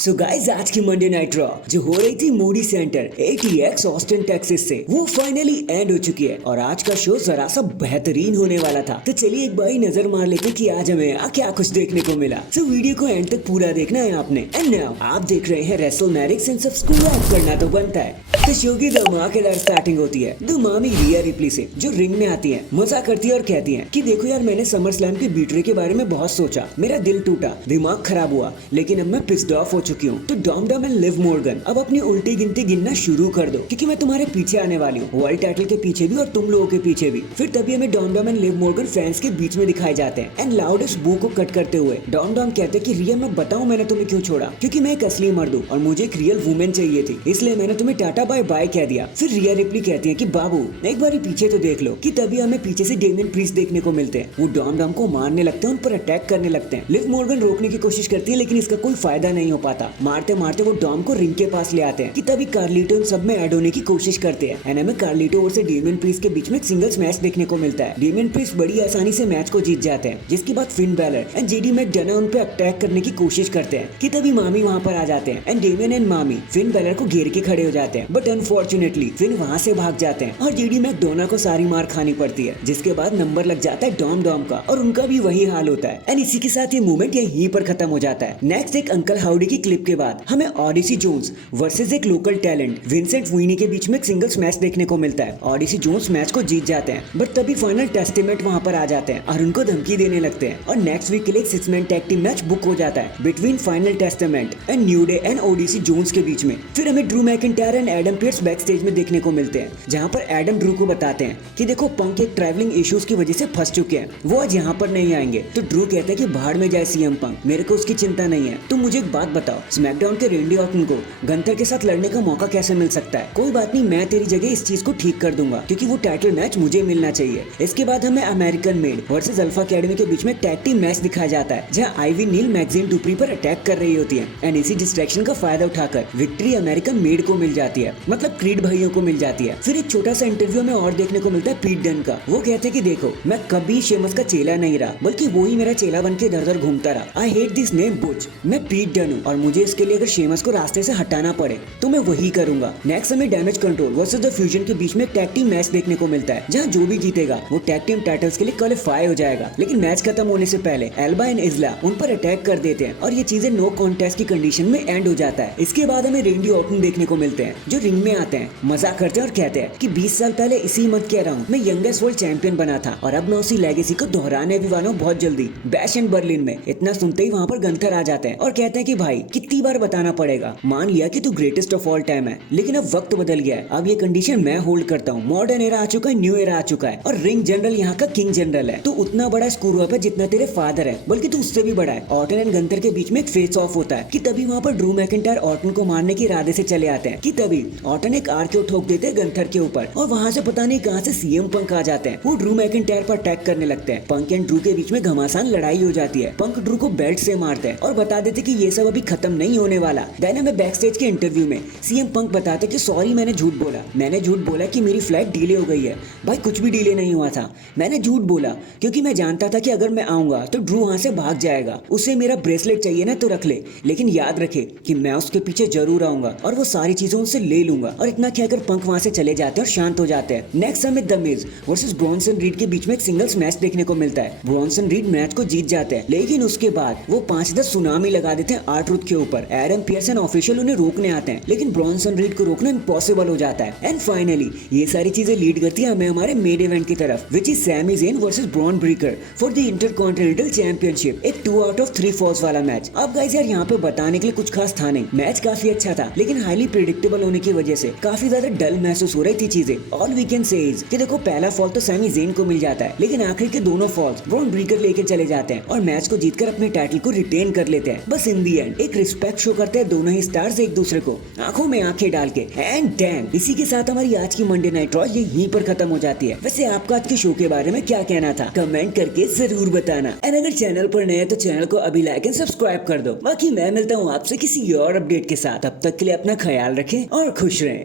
So guys, आज की Monday night raw जो हो रही थी Moody centre ATX Austin Texas से, वो फाइनली एंड हो चुकी है और आज का शो जरा सा बेहतरीन होने वाला था। तो चलिए एक बार नजर मार लेते हैं कि आज हमें क्या कुछ देखने को मिला। सो वीडियो को एंड तक पूरा देखना है आपने। एंड नाउ आप देख रहे हैं रेसलमैनिक, सेंस ऑफ सब्सक्राइब करना तो बनता है। तो शो की धमाकेदार स्टार्टिंग होती है द मामी रिया रिप्ली से, जो रिंग में आती है, मजा करती है और कहती है कि देखो यार, मैंने समर स्लैम की बीटरे के बारे में बहुत सोचा, मेरा दिल टूटा, दिमाग खराब हुआ, लेकिन अब मैं पिस्ड ऑफ हो चुकी हूँ। तो Dom Dom and Liv Morgan, अब अपनी उल्टी गिनती गिनना शुरू कर दो, क्योंकि मैं तुम्हारे पीछे आने वाली हूँ, वर्ल्ड टाइटल के पीछे भी और तुम लोगों के पीछे भी। फिर तभी हमें Dom Dom and Liv Morgan fans के बीच में दिखाए जाते हैं एंड लाउडेस्ट बू को कट करते हुए डॉम डॉम कहते हैं कि रिया, मैं बताऊं मैंने तुम्हें क्यों छोड़ा, क्योंकि मैं एक असली मर्द हूँ और मुझे एक रियल वुमेन चाहिए थी, इसलिए मैंने तुम्हें टाटा बाय बाय कह दिया। फिर रिया रिप्ली कहती है कि बाबू एक बार पीछे तो देख लो, कि तभी हमें पीछे से डेमियन प्रीस्ट देखने को मिलते हैं। वो डॉम डॉम को मारने लगते हैं, उन पर अटैक करने लगते हैं। लिव मॉर्गन रोकने की कोशिश करती है, लेकिन इसका कोई फायदा नहीं हो पाता। मारते मारते वो डॉम को रिंग के पास ले आते हैं, कि तभी कार्लिटो इन सब में ऐड होने की कोशिश करते हैं एंड हमें कार्लिटो और से डेमियन प्रीस्ट के बीच में एक सिंगल्स मैच देखने को मिलता है। डेमियन प्रीस्ट बड़ी आसानी से मैच को जीत जाते हैं, जिसके बाद Finn Balor and JD McDonald उन पे अटैक करने की कोशिश करते हैं, कि तभी मामी वहां पर आ जाते हैं एंड डेमियन एंड मामी फिन बैलर को घेर के खड़े हो जाते हैं। बट अनफॉर्चुनेटली फिन वहां से भाग जाते हैं और जेडी मैकडोनाल्ड को सारी मार खानी पड़ती है, जिसके बाद नंबर लग जाता है डॉम डॉम का और उनका भी वही हाल होता है। एंड इसी के साथ ये मूवमेंट यहीं पर खत्म हो जाता है। नेक्स्ट एक अंकल हाउडी की क्लिप के बाद हमें ऑडिसी जोन्स वर्सेस एक लोकल टैलेंट विंसेंट विनी के बीच में एक सिंगल्स मैच देखने को मिलता है। ऑडिसी जोन्स मैच को जीत जाते हैं, बट तभी फाइनल टेस्टामेंट वहां पर आ जाते हैं और उनको धमकी देने लगते हैं और नेक्स्ट वीक के लिए एक 6 man tag team match book हो जाता है between Final Testament and New Day and Odyssey Jones के बीच में। फिर हमें Drew McIntyre and Adam Pearce backstage में देखने को मिलते हैं, जहां पर एडम ड्रू को बताते हैं कि देखो, पंक एक ट्रैवलिंग इश्यूज की वजह से फंस चुके हैं, वो आज यहाँ पर नहीं आएंगे। तो ड्रू कहते हैं कि भाड़ में जाए सीएम पंक, मेरे को उसकी चिंता नहीं है। तुम मुझे एक बात बताओ, स्मैकडाउन के रेंडी ऑर्टन को गंथर के साथ लड़ने का मौका कैसे मिल सकता है? कोई बात नहीं, मैं तेरी जगह इस चीज को ठीक कर दूंगा, क्योंकि वो टाइटल मैच मुझे मिलना चाहिए। इसके बाद हमें American made versus alpha academy के बीच में टैग टीम मैच दिखाया जाता है, जहां आइवी नील मैगजीन डुप्री पर अटैक कर रही होती है एंड इसी डिस्ट्रैक्शन का फायदा उठाकर विक्ट्री अमेरिकन मेड को मिल जाती है, मतलब क्रीड भाइयों को मिल जाती है। फिर एक छोटा सा इंटरव्यू में और देखने को मिलता है पीट डन का। वो कहते हैं कि देखो, मैं कभी शेमस का चेला नहीं रहा, बल्कि वो ही मेरा चेला बन के इधर उधर घूमता रहा। I hate this name Butch, मैं पीट डन हूँ और मुझे इसके लिए अगर शेमस को रास्ते से हटाना पड़े तो मैं वही करूंगा। नेक्स्ट हमें damage control versus the fusion के बीच में टैग टीम मैच देखने को मिलता है, जहां जो भी जीतेगा वो टैग टीम टाइटल्स के लिए क्वालिफाई हो जाएगा। लेकिन मैच खत्म होने से पहले एल्बा एंड इजला उन पर अटैक कर देते हैं और ये चीजें नो कॉन्टेस्ट की कंडीशन में एंड हो जाता है। इसके बाद हमें रेंडी ऑर्टन देखने को मिलते हैं, जो रिंग में आते हैं, मजाक करते हैं और कहते हैं कि 20 साल पहले इसी मंथ कह रहा हूँ मैं यंगेस्ट वर्ल्ड चैंपियन बना था और अब मैं उसी लेगेसी को दोहराने भी वाला हूँ बहुत जल्दी, बैश एंड बर्लिन में। इतना सुनते ही वहाँ पर गंथर आ जाते हैं और कहते हैं कि भाई कितनी बार बताना पड़ेगा, मान लिया कि तू ग्रेटेस्ट ऑफ ऑल टाइम है, लेकिन अब वक्त बदल गया है, अब ये कंडीशन मैं होल्ड करता हूँ। मॉडर्न एरा आ चुका है, न्यू एरा आ चुका है और रिंग जनरल यहाँ का किंग जनरल है। तू उतना बड़ा स्क्रू अप है जितना तेरे फादर है, बल्कि तू उससे भी बड़ा है। ऑर्टन एंड गंथर के बीच में एक फेस ऑफ होता है, कि तभी वहाँ पर ड्रू मैकिंटायर ऑर्टन को मारने के इरादे से चले आते हैं, कि तभी ऑर्टन एक आरकेओ ठोक देते हैं गंथर के ऊपर और वहाँ से पता नहीं कहाँ से सीएम पंक आ जाते हैं। वो ड्रू मैकिंटायर पर अटैक करने लगते हैं। पंक एंड ड्रू के बीच में घमासान लड़ाई हो जाती है। पंक ड्रू को बेल्ट से मारते हैं और बता देते कि ये सब अभी खत्म नहीं होने वाला। देन हमें बैक स्टेज के इंटरव्यू में सीएम पंक बताते कि सॉरी, मैंने झूठ बोला कि मेरी फ्लाइट डिले हो गई है। भाई कुछ भी डिले नहीं हुआ था, मैंने झूठ बोला क्योंकि मैं जानता था कि अगर मैं आऊंगा तो ड्रू वहां से भाग जाएगा। उसे मेरा ब्रेसलेट चाहिए ना तो रख ले, लेकिन याद रखे कि मैं उसके पीछे जरूर आऊंगा और वो सारी चीजों उससे ले लूंगा। और इतना कहकर पंक वहां से चले जाते हैं और शांत हो जाते हैं। नेक्स्ट हमें the Miz versus Bronson read के बीच में एक सिंगल्स मैच देखने को मिलता है। ब्रॉन्सन रीड मैच को जीत जाते हैं, लेकिन उसके बाद वो 5-10 सुनामी लगा देते हैं आर्ट्रूथ के ऊपर। एडम पियर्स ऑफिशियल उन्हें रोकने आते हैं, लेकिन ब्रॉन्सन रीड को रोकना इम्पॉसिबल हो जाता है। एंड फाइनली ये सारी चीजें लीड करती है हमें हमारे मेन इवेंट की तरफ, which is Sami Zayn versus Bron Breakker for the Intercontinental Championship. एक 2 आउट ऑफ 3 फॉल्स वाला मैच। अब गाइस यार, यहाँ पे बताने के लिए कुछ खास था नहीं। मैच काफी अच्छा था, लेकिन हाईली प्रेडिक्टेबल होने की वजह से काफी ज्यादा डल महसूस हो रही थी चीजें। All we can say is कि देखो, पहला फॉल तो सैमी ज़ेन को मिल जाता है, लेकिन आखिर के दोनों फॉल्स ब्रॉन ब्रेकर लेके चले जाते हैं और मैच को जीतकर अपने टाइटल को रिटेन कर लेते हैं। बस इन दी एंड एक रिस्पेक्ट शो करते हैं दोनों ही स्टार्स एक दूसरे को आंखों में आंखें डाल के। एंड डैम, इसी के साथ हमारी आज की मंडे नाइट रॉ यहीं पर खत्म हो जाती है। वैसे आपका आज के शो के बारे में क्या कहना था, कमेंट करके जरूर बताना। एंड अगर चैनल पर नए हैं तो चैनल को अभी लाइक एंड सब्सक्राइब कर दो। बाकी मैं मिलता हूँ आपसे किसी और अपडेट के साथ। तब तक के लिए अपना ख्याल रखें और खुश रहें।